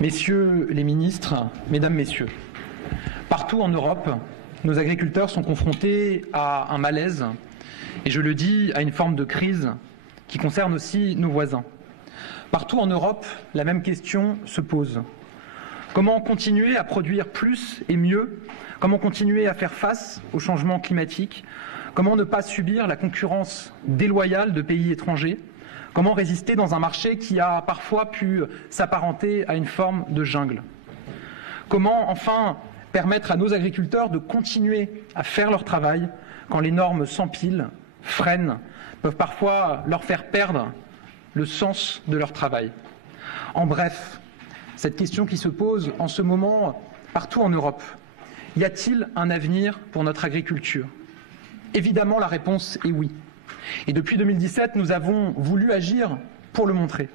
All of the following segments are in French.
Messieurs les ministres, Mesdames, Messieurs, partout en Europe, nos agriculteurs sont confrontés à un malaise, et je le dis, à une forme de crise qui concerne aussi nos voisins. Partout en Europe, la même question se pose. Comment continuer à produire plus et mieux? Comment continuer à faire face au changement climatique? Comment ne pas subir la concurrence déloyale de pays étrangers? Comment résister dans un marché qui a parfois pu s'apparenter à une forme de jungle? Comment enfin permettre à nos agriculteurs de continuer à faire leur travail quand les normes s'empilent, freinent, peuvent parfois leur faire perdre le sens de leur travail? En bref, cette question qui se pose en ce moment partout en Europe, y a-t-il un avenir pour notre agriculture? Évidemment, la réponse est oui. Et depuis 2017, nous avons voulu agir pour le montrer.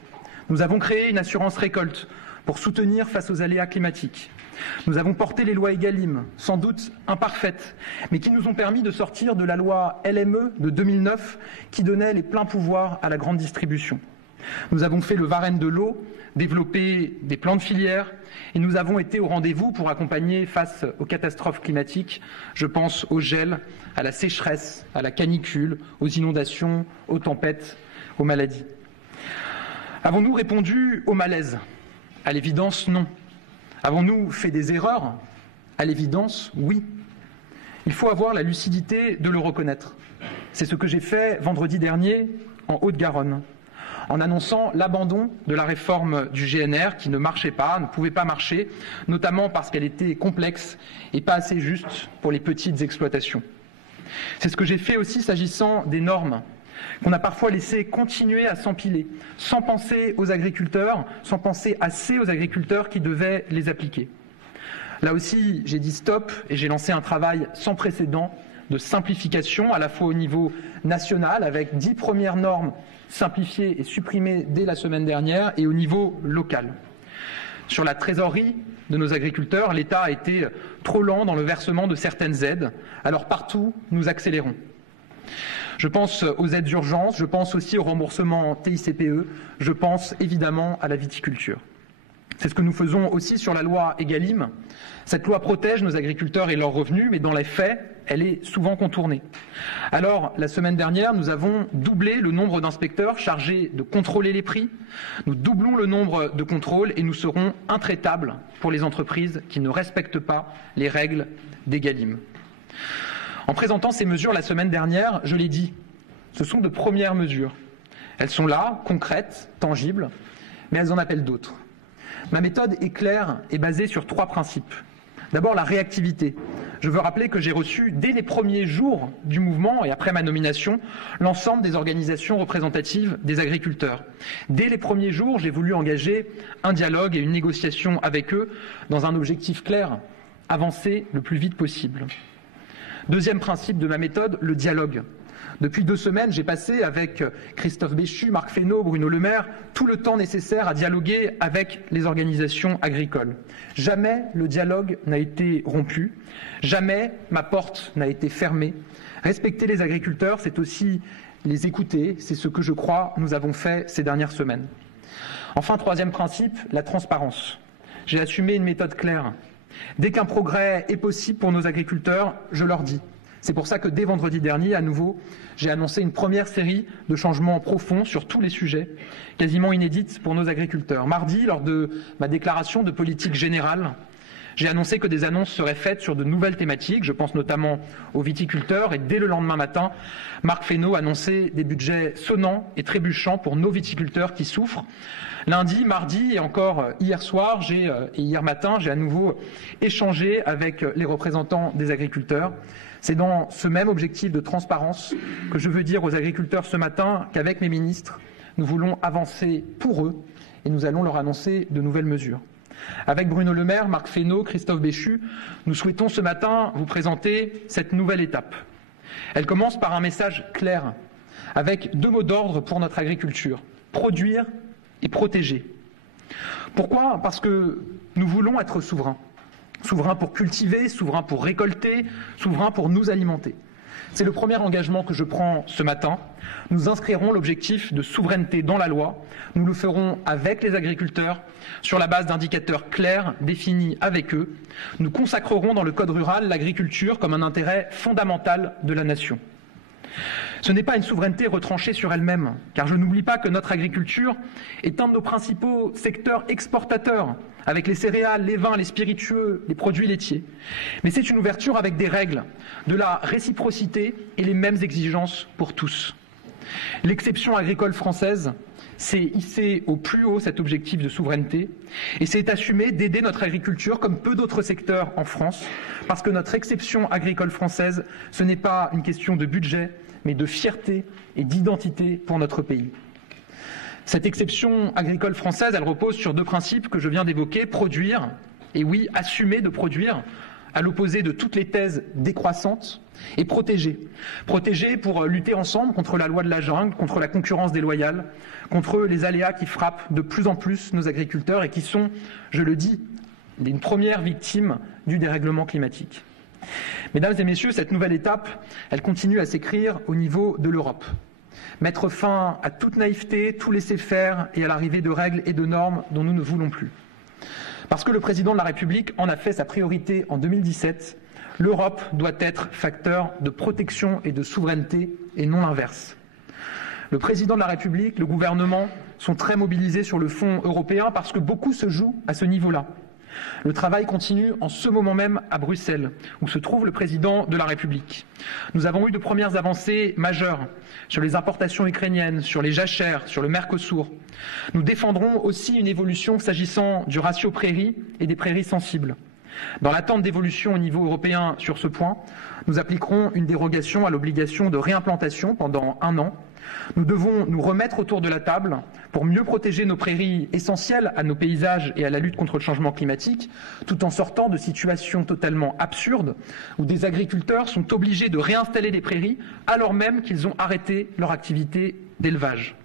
Nous avons créé une assurance récolte pour soutenir face aux aléas climatiques. Nous avons porté les lois Egalim, sans doute imparfaites, mais qui nous ont permis de sortir de la loi LME de 2009 qui donnait les pleins pouvoirs à la grande distribution. Nous avons fait le Varenne de l'eau, développé des plans de filière et nous avons été au rendez-vous pour accompagner face aux catastrophes climatiques. Je pense au gel, à la sécheresse, à la canicule, aux inondations, aux tempêtes, aux maladies. Avons-nous répondu au malaise? À l'évidence, non. Avons-nous fait des erreurs? À l'évidence, oui. Il faut avoir la lucidité de le reconnaître. C'est ce que j'ai fait vendredi dernier en Haute-Garonne, en annonçant l'abandon de la réforme du GNR qui ne marchait pas, ne pouvait pas marcher, notamment parce qu'elle était complexe et pas assez juste pour les petites exploitations. C'est ce que j'ai fait aussi s'agissant des normes, qu'on a parfois laissé continuer à s'empiler, sans penser aux agriculteurs, sans penser assez aux agriculteurs qui devaient les appliquer. Là aussi, j'ai dit stop et j'ai lancé un travail sans précédent de simplification, à la fois au niveau national, avec 10 premières normes simplifiées et supprimées dès la semaine dernière, et au niveau local. Sur la trésorerie de nos agriculteurs, l'État a été trop lent dans le versement de certaines aides. Alors partout, nous accélérons. Je pense aux aides d'urgence, je pense aussi au remboursement TICPE, je pense évidemment à la viticulture. C'est ce que nous faisons aussi sur la loi Egalim. Cette loi protège nos agriculteurs et leurs revenus, mais dans les faits, elle est souvent contournée. Alors, la semaine dernière, nous avons doublé le nombre d'inspecteurs chargés de contrôler les prix. Nous doublons le nombre de contrôles et nous serons intraitables pour les entreprises qui ne respectent pas les règles d'Egalim. En présentant ces mesures la semaine dernière, je l'ai dit, ce sont de premières mesures. Elles sont là, concrètes, tangibles, mais elles en appellent d'autres. Ma méthode est claire et basée sur 3 principes. D'abord, la réactivité. Je veux rappeler que j'ai reçu, dès les premiers jours du mouvement et après ma nomination, l'ensemble des organisations représentatives des agriculteurs. Dès les premiers jours, j'ai voulu engager un dialogue et une négociation avec eux dans un objectif clair, avancer le plus vite possible. Deuxième principe de ma méthode, le dialogue. Depuis 2 semaines, j'ai passé avec Christophe Béchu, Marc Fesneau, Bruno Le Maire, tout le temps nécessaire à dialoguer avec les organisations agricoles. Jamais le dialogue n'a été rompu, jamais ma porte n'a été fermée. Respecter les agriculteurs, c'est aussi les écouter, c'est ce que je crois nous avons fait ces dernières semaines. Enfin, 3e principe, la transparence. J'ai assumé une méthode claire. Dès qu'un progrès est possible pour nos agriculteurs, je leur dis. C'est pour ça que dès vendredi dernier, à nouveau, j'ai annoncé une première série de changements profonds sur tous les sujets, quasiment inédites pour nos agriculteurs. Mardi, lors de ma déclaration de politique générale, j'ai annoncé que des annonces seraient faites sur de nouvelles thématiques, je pense notamment aux viticulteurs, et dès le lendemain matin, Marc Fesneau annonçait des budgets sonnants et trébuchants pour nos viticulteurs qui souffrent. Lundi, mardi et encore hier soir et hier matin, j'ai à nouveau échangé avec les représentants des agriculteurs. C'est dans ce même objectif de transparence que je veux dire aux agriculteurs ce matin qu'avec mes ministres, nous voulons avancer pour eux et nous allons leur annoncer de nouvelles mesures. Avec Bruno Le Maire, Marc Fesneau, Christophe Béchu, nous souhaitons ce matin vous présenter cette nouvelle étape. Elle commence par un message clair, avec 2 mots d'ordre pour notre agriculture, produire et protéger. Pourquoi? Parce que nous voulons être souverains. Souverains pour cultiver, souverains pour récolter, souverains pour nous alimenter. C'est le premier engagement que je prends ce matin. Nous inscrirons l'objectif de souveraineté dans la loi. Nous le ferons avec les agriculteurs, sur la base d'indicateurs clairs définis avec eux. Nous consacrerons dans le Code rural l'agriculture comme un intérêt fondamental de la nation. Ce n'est pas une souveraineté retranchée sur elle-même, car je n'oublie pas que notre agriculture est un de nos principaux secteurs exportateurs, avec les céréales, les vins, les spiritueux, les produits laitiers. Mais c'est une ouverture avec des règles, de la réciprocité et les mêmes exigences pour tous. L'exception agricole française, c'est hisser au plus haut cet objectif de souveraineté et c'est assumer d'aider notre agriculture comme peu d'autres secteurs en France, parce que notre exception agricole française, ce n'est pas une question de budget, mais de fierté et d'identité pour notre pays. Cette exception agricole française, elle repose sur deux principes que je viens d'évoquer, produire, et oui, assumer de produire, à l'opposé de toutes les thèses décroissantes, et protéger. Protéger pour lutter ensemble contre la loi de la jungle, contre la concurrence déloyale, contre les aléas qui frappent de plus en plus nos agriculteurs et qui sont, je le dis, une première victime du dérèglement climatique. Mesdames et messieurs, cette nouvelle étape, elle continue à s'écrire au niveau de l'Europe. Mettre fin à toute naïveté, tout laisser faire et à l'arrivée de règles et de normes dont nous ne voulons plus. Parce que le président de la République en a fait sa priorité en 2017, l'Europe doit être facteur de protection et de souveraineté et non l'inverse. Le président de la République, le gouvernement sont très mobilisés sur le fonds européen parce que beaucoup se joue à ce niveau-là. Le travail continue en ce moment même à Bruxelles, où se trouve le président de la République. Nous avons eu de premières avancées majeures sur les importations ukrainiennes, sur les jachères, sur le Mercosur. Nous défendrons aussi une évolution s'agissant du ratio prairies et des prairies sensibles. Dans l'attente d'évolution au niveau européen sur ce point, nous appliquerons une dérogation à l'obligation de réimplantation pendant 1 an. Nous devons nous remettre autour de la table pour mieux protéger nos prairies essentielles à nos paysages et à la lutte contre le changement climatique, tout en sortant de situations totalement absurdes où des agriculteurs sont obligés de réinstaller des prairies alors même qu'ils ont arrêté leur activité d'élevage.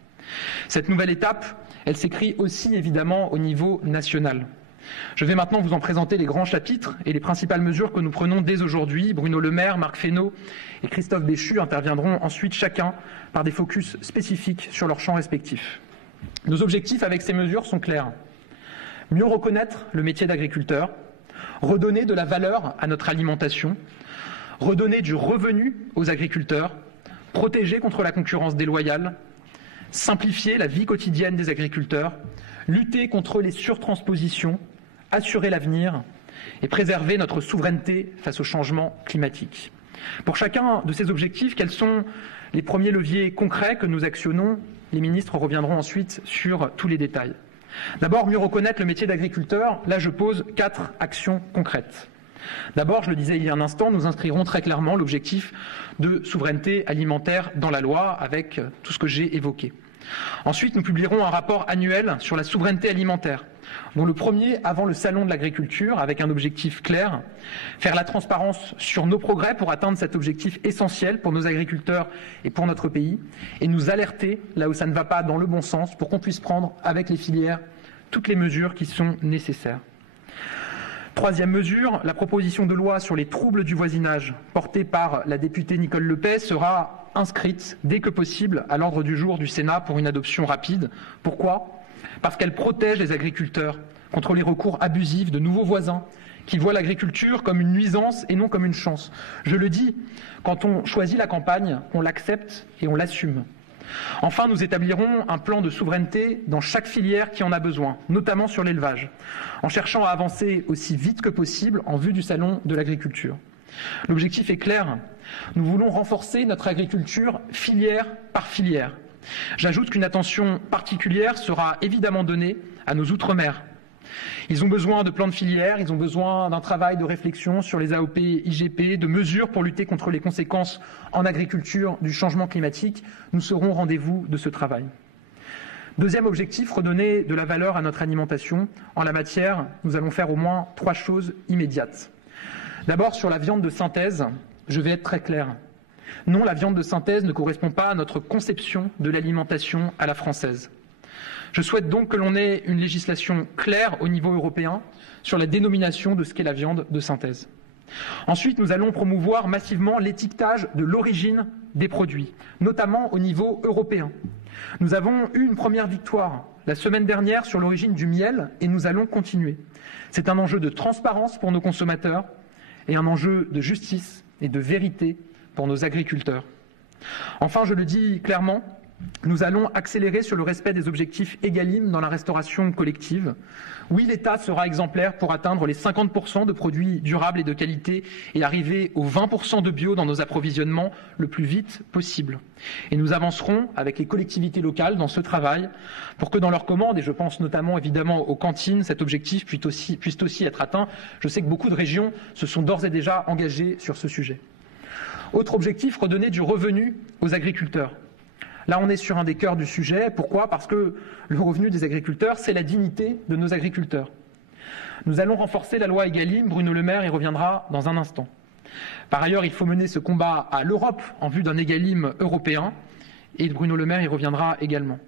Cette nouvelle étape, elle s'écrit aussi évidemment au niveau national. Je vais maintenant vous en présenter les grands chapitres et les principales mesures que nous prenons dès aujourd'hui. Bruno Le Maire, Marc Fesneau et Christophe Béchu interviendront ensuite chacun par des focus spécifiques sur leurs champs respectifs. Nos objectifs avec ces mesures sont clairs. Mieux reconnaître le métier d'agriculteur, redonner de la valeur à notre alimentation, redonner du revenu aux agriculteurs, protéger contre la concurrence déloyale, simplifier la vie quotidienne des agriculteurs, lutter contre les surtranspositions, assurer l'avenir et préserver notre souveraineté face au changement climatique. Pour chacun de ces objectifs, quels sont les premiers leviers concrets que nous actionnons? Les ministres reviendront ensuite sur tous les détails. D'abord, mieux reconnaître le métier d'agriculteur. Là, je pose 4 actions concrètes. D'abord, je le disais il y a un instant, nous inscrirons très clairement l'objectif de souveraineté alimentaire dans la loi avec tout ce que j'ai évoqué. Ensuite, nous publierons un rapport annuel sur la souveraineté alimentaire, dont le premier avant le salon de l'agriculture, avec un objectif clair, faire la transparence sur nos progrès pour atteindre cet objectif essentiel pour nos agriculteurs et pour notre pays, et nous alerter là où ça ne va pas dans le bon sens pour qu'on puisse prendre avec les filières toutes les mesures qui sont nécessaires. Troisième mesure, la proposition de loi sur les troubles du voisinage portée par la députée Nicole Le Pay sera inscrite dès que possible à l'ordre du jour du Sénat pour une adoption rapide. Pourquoi ? Parce qu'elle protège les agriculteurs contre les recours abusifs de nouveaux voisins qui voient l'agriculture comme une nuisance et non comme une chance. Je le dis, quand on choisit la campagne, on l'accepte et on l'assume. Enfin, nous établirons un plan de souveraineté dans chaque filière qui en a besoin, notamment sur l'élevage, en cherchant à avancer aussi vite que possible en vue du salon de l'agriculture. L'objectif est clair, nous voulons renforcer notre agriculture filière par filière. J'ajoute qu'une attention particulière sera évidemment donnée à nos outre-mer. Ils ont besoin de plans de filière, ils ont besoin d'un travail de réflexion sur les AOP, IGP, de mesures pour lutter contre les conséquences en agriculture du changement climatique. Nous serons au rendez-vous de ce travail. Deuxième objectif, redonner de la valeur à notre alimentation. En la matière, nous allons faire au moins 3 choses immédiates. D'abord, sur la viande de synthèse, je vais être très clair. Non, la viande de synthèse ne correspond pas à notre conception de l'alimentation à la française. Je souhaite donc que l'on ait une législation claire au niveau européen sur la dénomination de ce qu'est la viande de synthèse. Ensuite, nous allons promouvoir massivement l'étiquetage de l'origine des produits, notamment au niveau européen. Nous avons eu une première victoire la semaine dernière sur l'origine du miel et nous allons continuer. C'est un enjeu de transparence pour nos consommateurs et un enjeu de justice et de vérité pour nos agriculteurs. Enfin, je le dis clairement, nous allons accélérer sur le respect des objectifs Egalim dans la restauration collective. Oui, l'État sera exemplaire pour atteindre les 50% de produits durables et de qualité et arriver aux 20% de bio dans nos approvisionnements le plus vite possible. Et nous avancerons avec les collectivités locales dans ce travail pour que dans leurs commandes, et je pense notamment évidemment aux cantines, cet objectif puisse aussi être atteint. Je sais que beaucoup de régions se sont d'ores et déjà engagées sur ce sujet. Autre objectif, redonner du revenu aux agriculteurs. Là, on est sur un des cœurs du sujet. Pourquoi ? Parce que le revenu des agriculteurs, c'est la dignité de nos agriculteurs. Nous allons renforcer la loi Egalim. Bruno Le Maire y reviendra dans un instant. Par ailleurs, il faut mener ce combat à l'Europe en vue d'un Egalim européen. Et Bruno Le Maire y reviendra également.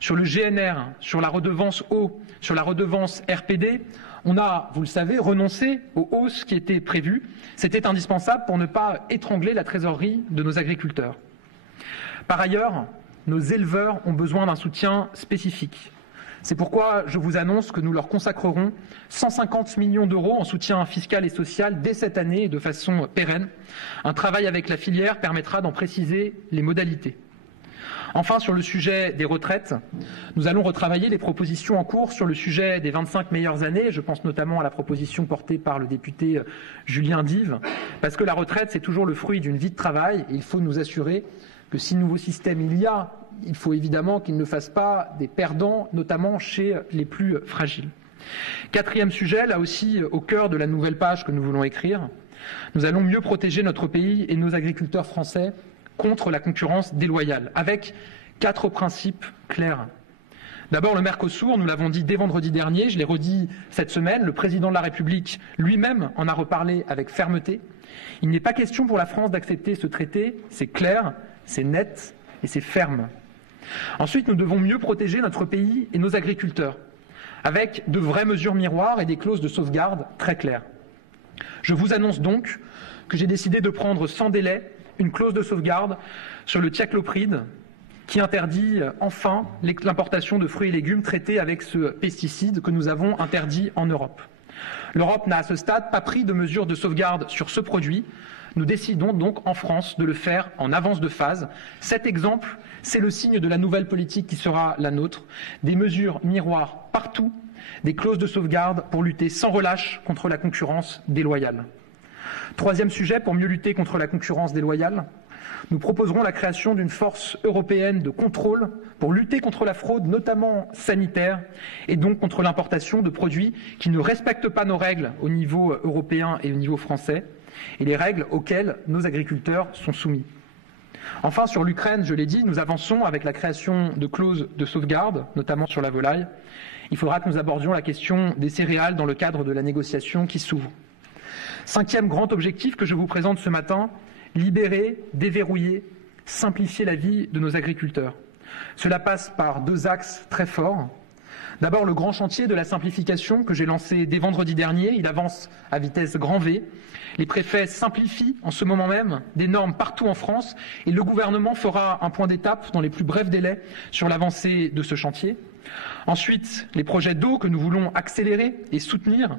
Sur le GNR, sur la redevance eau, sur la redevance RPD, on a, vous le savez, renoncé aux hausses qui étaient prévues. C'était indispensable pour ne pas étrangler la trésorerie de nos agriculteurs. Par ailleurs, nos éleveurs ont besoin d'un soutien spécifique. C'est pourquoi je vous annonce que nous leur consacrerons 150 millions d'euros en soutien fiscal et social dès cette année et de façon pérenne. Un travail avec la filière permettra d'en préciser les modalités. Enfin, sur le sujet des retraites, nous allons retravailler les propositions en cours sur le sujet des 25 meilleures années. Je pense notamment à la proposition portée par le député Julien Dive, parce que la retraite, c'est toujours le fruit d'une vie de travail. Et il faut nous assurer que si nouveau système il faut évidemment qu'il ne fasse pas des perdants, notamment chez les plus fragiles. Quatrième sujet, là aussi au cœur de la nouvelle page que nous voulons écrire, nous allons mieux protéger notre pays et nos agriculteurs français contre la concurrence déloyale, avec 4 principes clairs. D'abord, le Mercosur, nous l'avons dit dès vendredi dernier, je l'ai redit cette semaine, le président de la République lui-même en a reparlé avec fermeté. Il n'est pas question pour la France d'accepter ce traité, c'est clair, c'est net et c'est ferme. Ensuite, nous devons mieux protéger notre pays et nos agriculteurs, avec de vraies mesures miroirs et des clauses de sauvegarde très claires. Je vous annonce donc que j'ai décidé de prendre sans délai une clause de sauvegarde sur le thiaclopride qui interdit enfin l'importation de fruits et légumes traités avec ce pesticide que nous avons interdit en Europe. L'Europe n'a à ce stade pas pris de mesures de sauvegarde sur ce produit. Nous décidons donc en France de le faire en avance de phase. Cet exemple, c'est le signe de la nouvelle politique qui sera la nôtre. Des mesures miroirs partout, des clauses de sauvegarde pour lutter sans relâche contre la concurrence déloyale. Troisième sujet, pour mieux lutter contre la concurrence déloyale, nous proposerons la création d'une force européenne de contrôle pour lutter contre la fraude, notamment sanitaire, et donc contre l'importation de produits qui ne respectent pas nos règles au niveau européen et au niveau français, et les règles auxquelles nos agriculteurs sont soumis. Enfin, sur l'Ukraine, je l'ai dit, nous avançons avec la création de clauses de sauvegarde, notamment sur la volaille. Il faudra que nous abordions la question des céréales dans le cadre de la négociation qui s'ouvre. Cinquième grand objectif que je vous présente ce matin, libérer, déverrouiller, simplifier la vie de nos agriculteurs. Cela passe par 2 axes très forts. D'abord, le grand chantier de la simplification que j'ai lancé dès vendredi dernier, il avance à vitesse grand V. Les préfets simplifient en ce moment même des normes partout en France et le gouvernement fera un point d'étape dans les plus brefs délais sur l'avancée de ce chantier. Ensuite, les projets d'eau que nous voulons accélérer et soutenir.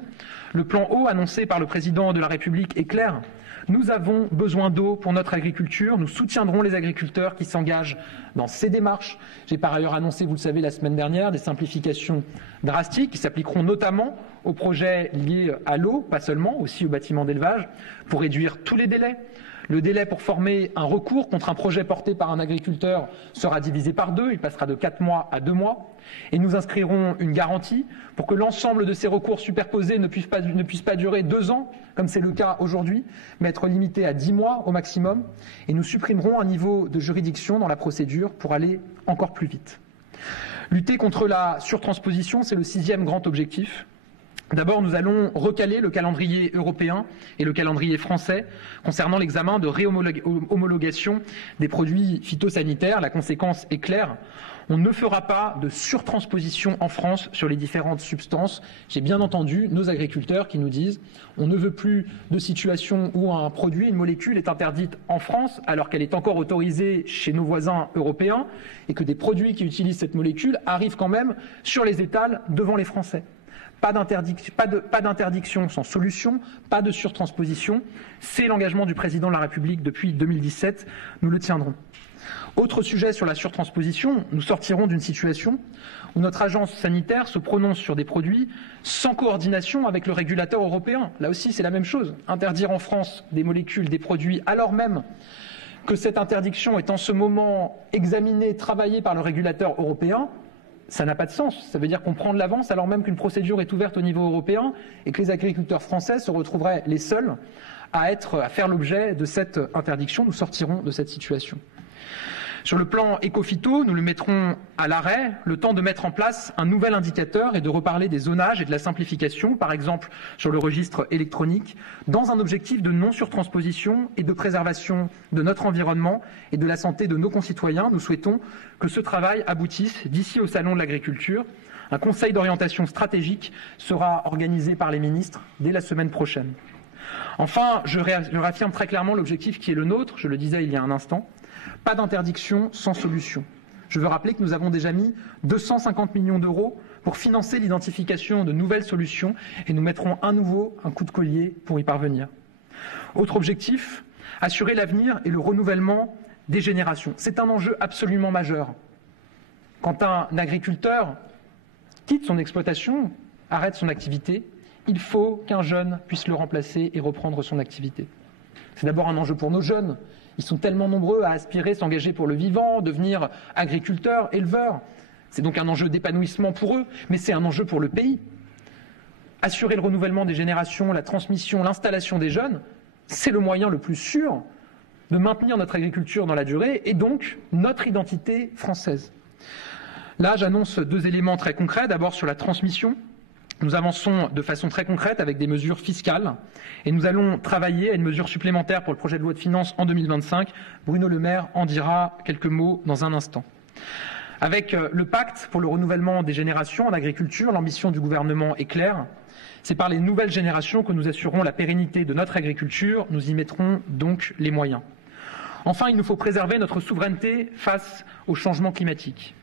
Le plan eau annoncé par le président de la République est clair. Nous avons besoin d'eau pour notre agriculture. Nous soutiendrons les agriculteurs qui s'engagent dans ces démarches. J'ai par ailleurs annoncé, vous le savez, la semaine dernière, des simplifications drastiques qui s'appliqueront notamment aux projets liés à l'eau, pas seulement, aussi aux bâtiments d'élevage, pour réduire tous les délais. Le délai pour former un recours contre un projet porté par un agriculteur sera divisé par 2, il passera de 4 mois à 2 mois. Et nous inscrirons une garantie pour que l'ensemble de ces recours superposés ne puissent pas durer 2 ans, comme c'est le cas aujourd'hui, mais être limité à 10 mois au maximum. Et nous supprimerons un niveau de juridiction dans la procédure pour aller encore plus vite. Lutter contre la surtransposition, c'est le 6e grand objectif. D'abord, nous allons recaler le calendrier européen et le calendrier français concernant l'examen de réhomologation des produits phytosanitaires. La conséquence est claire. On ne fera pas de surtransposition en France sur les différentes substances. J'ai bien entendu nos agriculteurs qui nous disent on ne veut plus de situation où un produit, une molécule est interdite en France alors qu'elle est encore autorisée chez nos voisins européens et que des produits qui utilisent cette molécule arrivent quand même sur les étals devant les Français. Pas d'interdiction sans solution, pas de surtransposition. C'est l'engagement du président de la République depuis 2017. Nous le tiendrons. Autre sujet sur la surtransposition, nous sortirons d'une situation où notre agence sanitaire se prononce sur des produits sans coordination avec le régulateur européen. Là aussi, c'est la même chose. Interdire en France des molécules, des produits, alors même que cette interdiction est en ce moment examinée, travaillée par le régulateur européen, ça n'a pas de sens. Ça veut dire qu'on prend de l'avance alors même qu'une procédure est ouverte au niveau européen et que les agriculteurs français se retrouveraient les seuls à faire l'objet de cette interdiction. Nous sortirons de cette situation. Sur le plan éco-phyto, nous le mettrons à l'arrêt, le temps de mettre en place un nouvel indicateur et de reparler des zonages et de la simplification, par exemple sur le registre électronique, dans un objectif de non-surtransposition et de préservation de notre environnement et de la santé de nos concitoyens. Nous souhaitons que ce travail aboutisse d'ici au Salon de l'agriculture. Un conseil d'orientation stratégique sera organisé par les ministres dès la semaine prochaine. Enfin, je réaffirme très clairement l'objectif qui est le nôtre, je le disais il y a un instant. Pas d'interdiction sans solution. Je veux rappeler que nous avons déjà mis 250 millions d'euros pour financer l'identification de nouvelles solutions et nous mettrons à nouveau un coup de collier pour y parvenir. Autre objectif, assurer l'avenir et le renouvellement des générations. C'est un enjeu absolument majeur. Quand un agriculteur quitte son exploitation, arrête son activité, il faut qu'un jeune puisse le remplacer et reprendre son activité. C'est d'abord un enjeu pour nos jeunes. Ils sont tellement nombreux à aspirer, s'engager pour le vivant, devenir agriculteurs, éleveurs. C'est donc un enjeu d'épanouissement pour eux, mais c'est un enjeu pour le pays. Assurer le renouvellement des générations, la transmission, l'installation des jeunes, c'est le moyen le plus sûr de maintenir notre agriculture dans la durée et donc notre identité française. Là, j'annonce 2 éléments très concrets. D'abord sur la transmission. Nous avançons de façon très concrète avec des mesures fiscales et nous allons travailler à une mesure supplémentaire pour le projet de loi de finances en 2025. Bruno Le Maire en dira quelques mots dans un instant. Avec le pacte pour le renouvellement des générations en agriculture, l'ambition du gouvernement est claire. C'est par les nouvelles générations que nous assurerons la pérennité de notre agriculture. Nous y mettrons donc les moyens. Enfin, il nous faut préserver notre souveraineté face au changement climatique.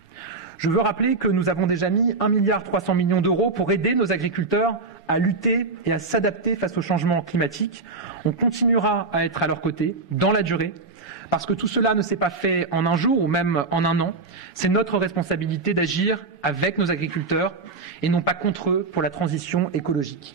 Je veux rappeler que nous avons déjà mis 1,3 milliard d'euros pour aider nos agriculteurs à lutter et à s'adapter face au changement climatique. On continuera à être à leur côté dans la durée, parce que tout cela ne s'est pas fait en un jour ou même en un an. C'est notre responsabilité d'agir avec nos agriculteurs et non pas contre eux pour la transition écologique.